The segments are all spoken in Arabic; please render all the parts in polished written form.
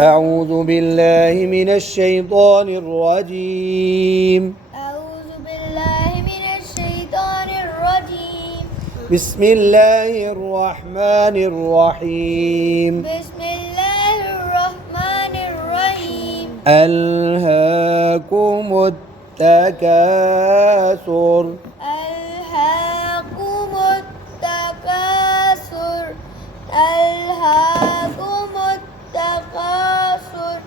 أعوذ بالله من الشيطان الرجيم. أعوذ بالله من الشيطان الرجيم. بسم الله الرحمن الرحيم. بسم الله الرحمن الرحيم. ألهاكم التكاثر. ألهاكم التكاثر. ألهاكم التكاثر.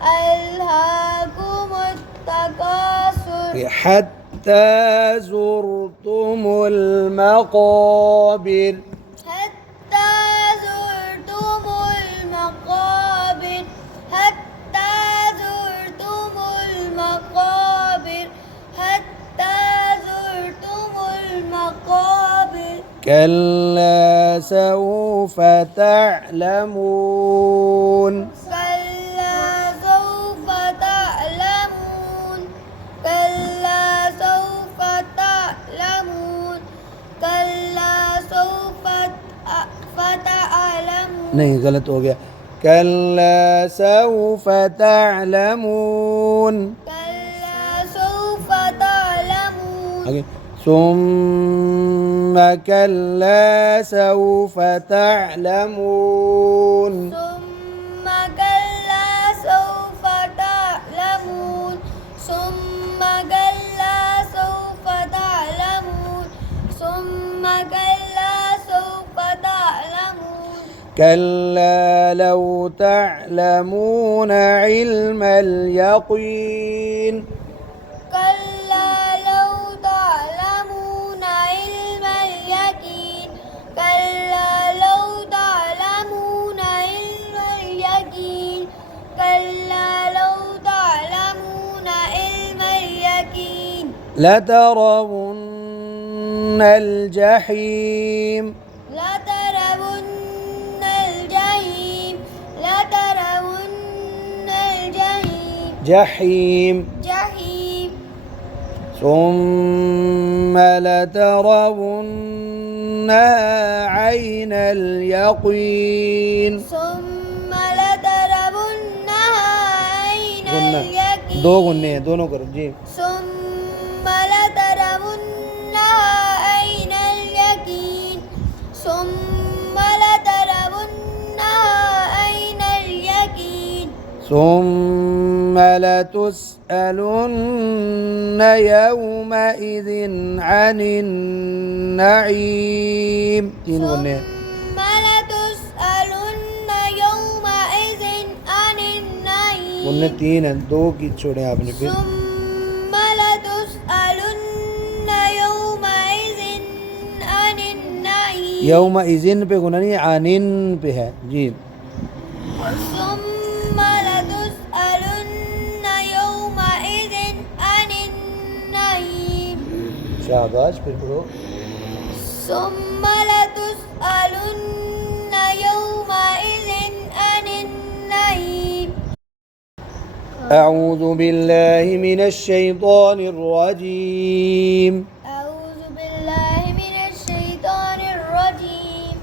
ألهاكم التكاثر. حتى زرتم المقابر. حتى زرتم المقابر. حتى زرتم المقابر. حتى زرتم المقابر. كلا سوف تعلمون. كلا سوف تعلمون. كلا سوف تعلمون. كلا سوف تعلمون. नहीं, गलत हो गया. كلا سوف تعلمون. كلا سوف تعلمون. आगे. ثم كلا سوف تعلمون. ثم كلا سوف تعلمون. ثم كلا سوف تعلمون. ثم كلا سوف تعلمون. كلا لو تعلمون علم اليقين. كلا لو تعلمون علم اليقين. كلا لو تعلمون علم اليقين. كلا لو تعلمون علم اليقين. لترون الجحيم. لترون الجحيم. لترون الجحيم. جحيم. جحيم. ثم لترونها عين اليقين. ثم لترونها عين गुन्ना اليقين. दो गुन्ने हैं, दोनों करो जी. ثم لترونها عين اليقين. ثم لترونها عين اليقين. ثم لتسألن يومئذ عن النعيم. तीन गुन्ने हैं. ثم لتسألن يومئذ عن النعيم. गुन्ने तीन हैं, दो की छोड़े आपने फिर. ثم لتسألن يومئذ عن النعيم. यौमइज़िन पे गुना नहीं, आनिन पे है जी. ثم لتسألن يومئذ عن النعيم. शाबाश, फिर पढ़ो. ثم لتسألن يومئذ عن النعيم. أعوذ بالله من الشيطان الرجيم. أعوذ بالله من الشيطان الرجيم.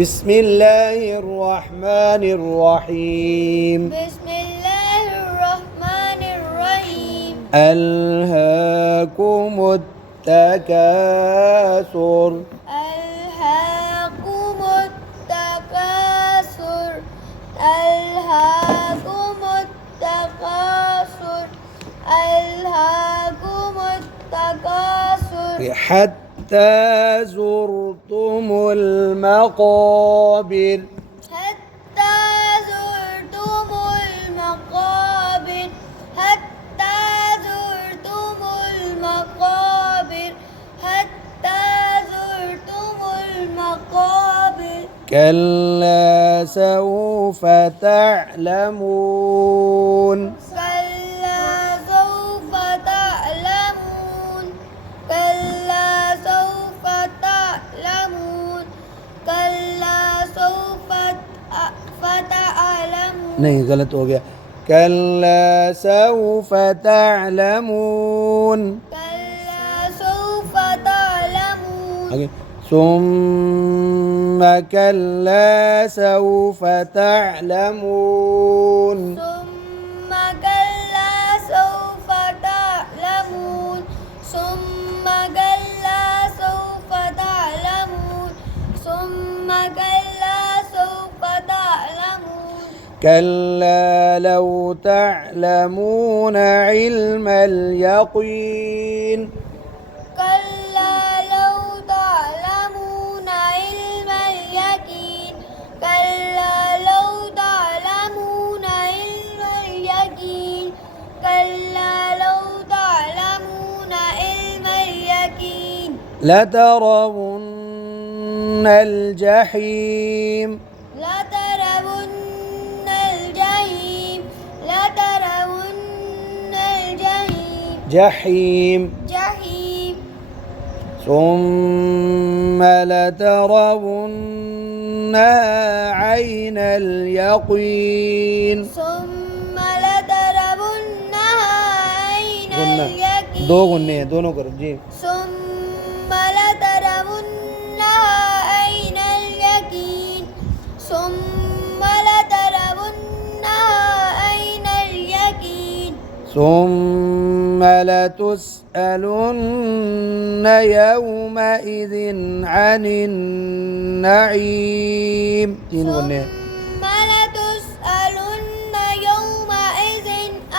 بسم الله الرحمن الرحيم. بسم الله الرحمن الرحيم. ألهاكم التكاثر. ألهاكم التكاثر. ألهاكم التكاثر. ألهاكم التكاثر. حتى زرتم المقابر. حتى زرتم المقابر. حتى زرتم المقابر. حتى زرتم المقابر. كلا سوف تعلمون. كلا سوف تعلمون. كلا سوف تعلمون. كلا سوف تعلمون. नहीं, गलत हो गया. كلا سوف تعلمون. كلا سوف تعلمون. आगे. ثم كلا سوف تعلمون ثم كلا سوف تعلمون ثم كلا سوف تعلمون ثم كلا سوف تعلمون كلا لو تعلمون علم اليقين كلا لو تعلمون علم اليقين كلا لو تعلمون علم اليقين كلا لو تعلمون علم اليقين لترون الجحيم لترون الجحيم لترون الجحيم جحيم جحيم ثم لترونها عين اليقين ثم لترونها عين اليقين दो गुन्ने हैं दोनों करो जी ثم لترونها عين اليقين ثم لترونها عين اليقين ثم لتسألن يومئذ عن النعيم तीन गुन्ने हैं ثم لتسألن يومئذ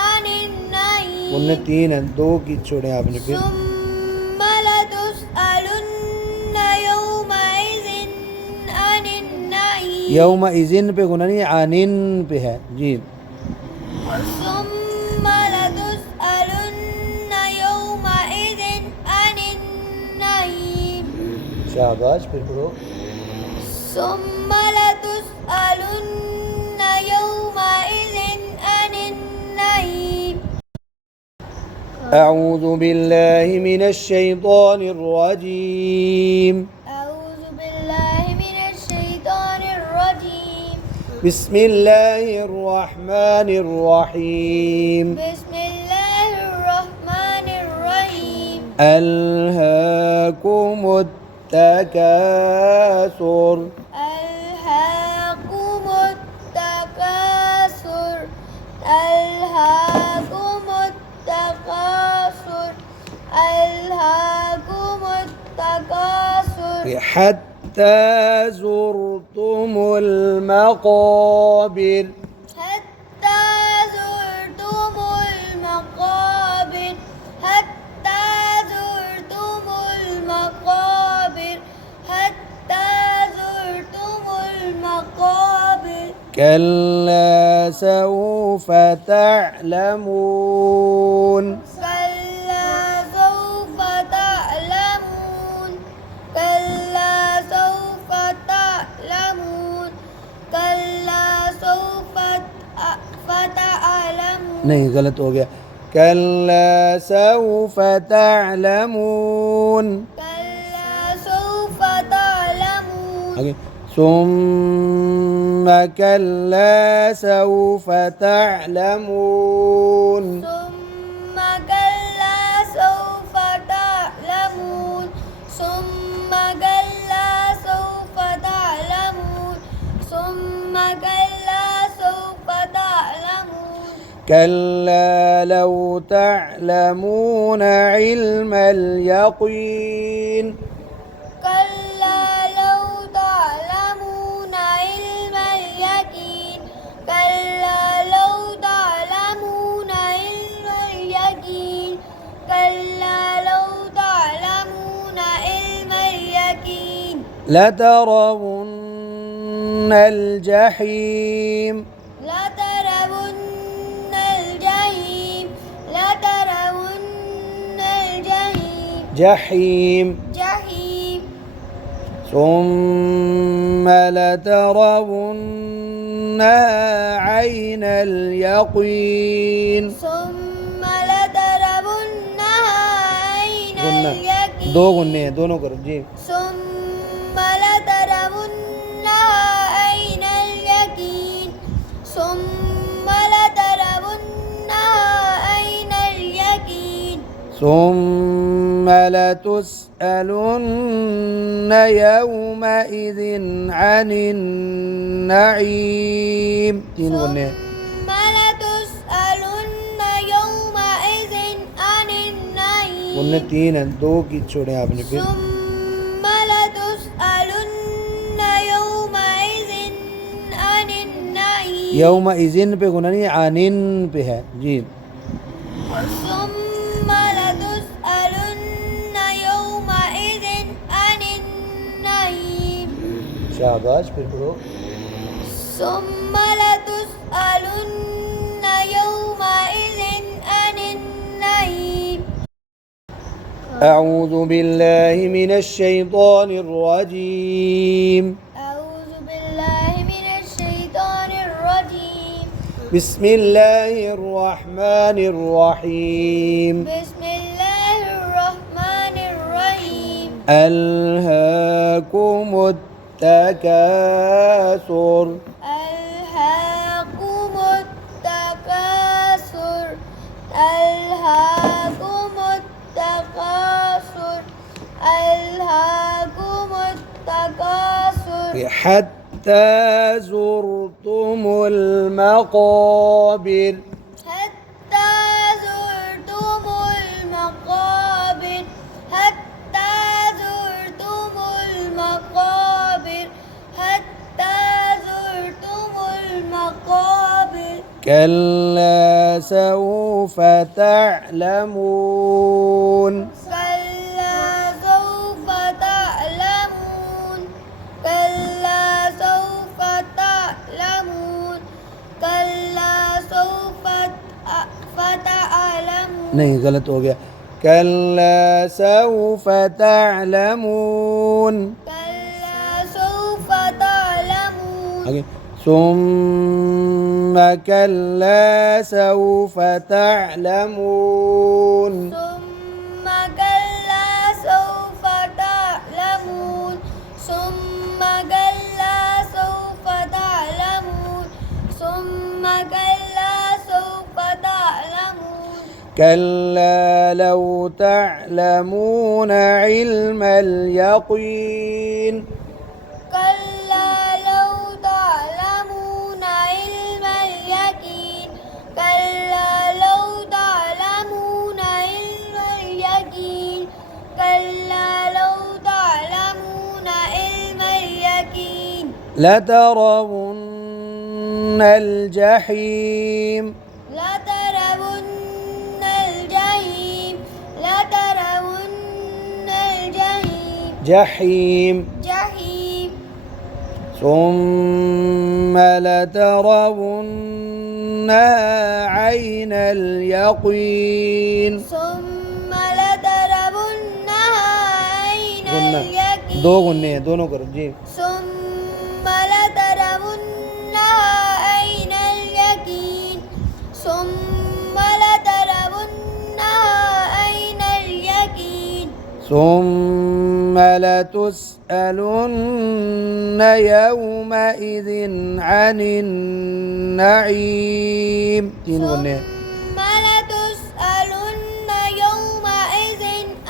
عن النعيم गुन्ने तीन हैं दो की छोड़े आपने फिर ثم لتسألن يومئذ عن النعيم यौमइज़ पे गुना नहीं आनिन पे है जी ثم لتسألن يومئذ عن النعيم शाबाश फिर पढ़ो ثم لتسألن يومئذ عن النعيم أعوذ بالله من الشيطان الرجيم أعوذ بالله من الشيطان الرجيم بسم الله الرحمن الرحيم بسم الله الرحمن الرحيم ألهاكم التكاثر ألهاكم التكاثر ألهاكم التكاثر ألهاكم التكاثر حتى زرتم المقابر حتى زرتم المقابر حتى زرتم المقابر حتى زرتم المقابر كلا سوف تعلمون كلا سوف تعلمون كلا سوف تعلمون كلا سوف تعلمون नहीं गलत हो गया كلا سوف تعلمون كلا سوف تعلمون आगे ثم كلا سوف تعلمون ثم كلا سوف تعلمون ثم كلا سوف تعلمون ثم كلا سوف تعلمون كلا لو تعلمون علم اليقين كلا لو تعلمون علم اليقين كلا لو تعلمون علم اليقين كلا لو تعلمون علم اليقين لترون الجحيم لترون الجحيم لترون الجحيم جحيم جحيم ثم لترونها عين اليقين ثم لترونها عين गुन्ना اليقين दो गुन्ने हैं दोनों करो जी ثم لترونها عين اليقين ثم لترونها عين اليقين ثم لتسألن يومئذ عن النعيم تین غنّے ثم لتسألن يومئذ عن النعيم غنّے تین ہیں دو کی چھوڑیں آپ نے پھر ثم لتسألن يومئذ عن النعيم یومئذن پہ غنّہ نہیں عانن پہ ہے جی ثم لتسألن يومئذ عن النعيم شاباش پھر پڑھو ثم لتسألن يومئذ عن النعيم أعوذ بالله من الشيطان الرجيم أعوذ بالله من الشيطان الرجيم بسم الله الرحمن الرحيم بسم الله الرحمن الرحيم ألهاكم التكاثر ألهاكم التكاثر ألهاكم التكاثر ألهاكم التكاثر حتى زرتم المقابر حتى زرتم المقابر حتى زرتم المقابر حتى زرتم المقابر كلا سوف تعلمون كلا سوف تعلمون كلا سوف تعلمون كلا سوف تعلمون نہیں غلط ہو گیا كلا سوف تعلمون كلا سوف تعلمون آگے ثم كلا سوف تعلمون ثم كلا سوف تعلمون ثم كلا سوف تعلمون ثم كلا سوف تعلمون كلا لو تعلمون علم اليقين كلا لو تعلمون علم اليقين كلا لو تعلمون علم اليقين كلا لو تعلمون علم اليقين لترون الجحيم لترون الجحيم لترون الجحيم جحيم جحيم ثم لترونها عين اليقين ثم لترونها عين غنّہ اليقين دو غنّے ہیں دونوں کرو جی ثم لترونها عين اليقين ثم لترونها عين اليقين ثم لتسألن يومئذ عن النعيم تین غنّے ہیں ثم لتسألن يومئذ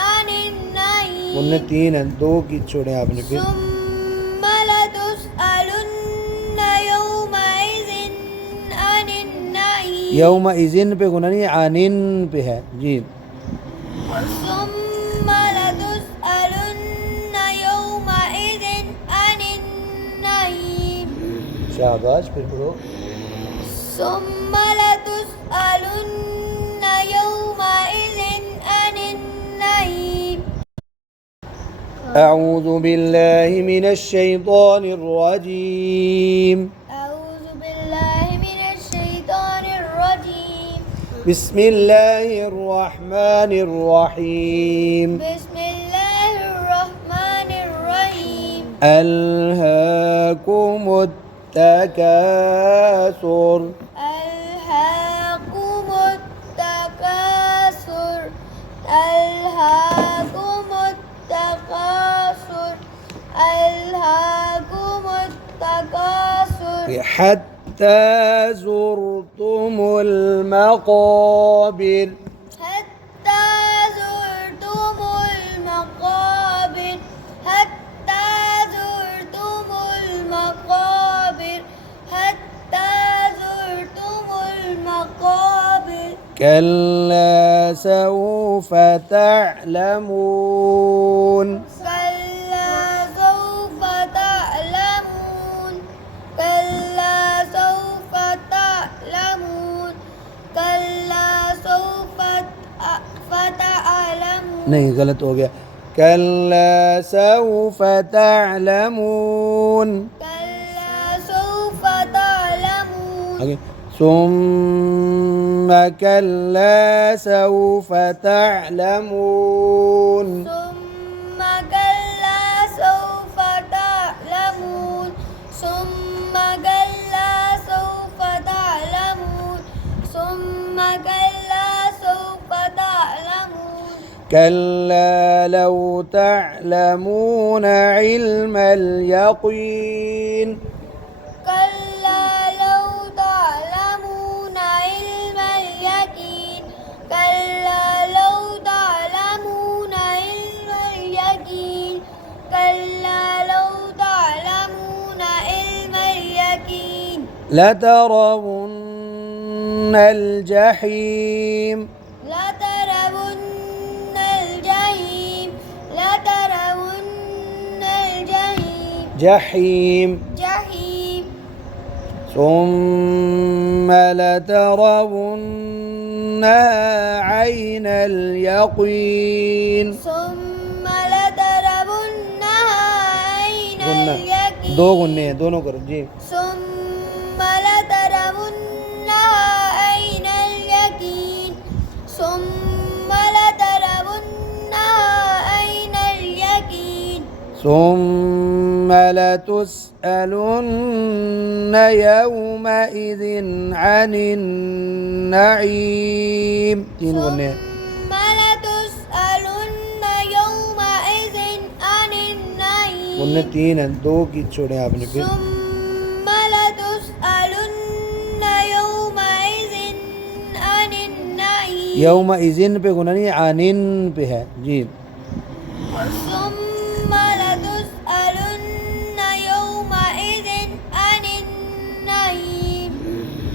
عن النعيم غنّے تین ہیں دو کی چھوڑیں آپ نے پھر ثم لتسألن يومئذ عن النعيم یومئذن پہ غنّہ نہیں عانن پہ ہے جی ثم لتسألن يومئذ عن النعيم شاباش پھر پڑھو ثم لتسألن يومئذ عن النعيم أعوذ بالله من الشيطان الرجيم أعوذ بالله من الشيطان الرجيم بسم الله الرحمن الرحيم بسم الله الرحمن الرحيم ألهاكم التكاثر ألهاكم التكاثر ألهاكم التكاثر ألهاكم التكاثر حتى زرتم المقابر حتى زرتم كلا سوف تعلمون كلا سوف تعلمون كلا سوف تعلمون كلا سوف تعلمون नहीं गलत हो गया كلا سوف تعلمون كلا سوف تعلمون आगे ثم كلا سوف تعلمون ثم كلا سوف تعلمون ثم كلا سوف تعلمون ثم كلا سوف تعلمون كلا لو تعلمون علم اليقين كلا لو تعلمون علم اليقين كلا لو تعلمون علم اليقين كلا لو تعلمون علم اليقين لترون الجحيم لترون الجحيم لترون الجحيم جحيم جحيم ثم لترونها عين اليقين ثم لترونها عين गुन्ना اليقين दो गुन्ने हैं दोनों करो जी ثم لترونها عين اليقين ثم لترونها عين اليقين ثم لتسألن يومئذ عن النعيم तीन गुन्ने हैं ثم لتسألن يومئذ عن النعيم गुन्ने तीन हैं दो की छोड़े आपने फिर ثم لتسألن يومئذ عن النعيم यौमइज़ पे गुना नहीं आनिन पे है जी ثم لتسألن يومئذ عن النعيم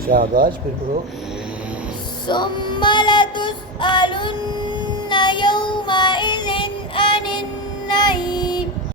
शाबाश फिर करो ثم لتسألن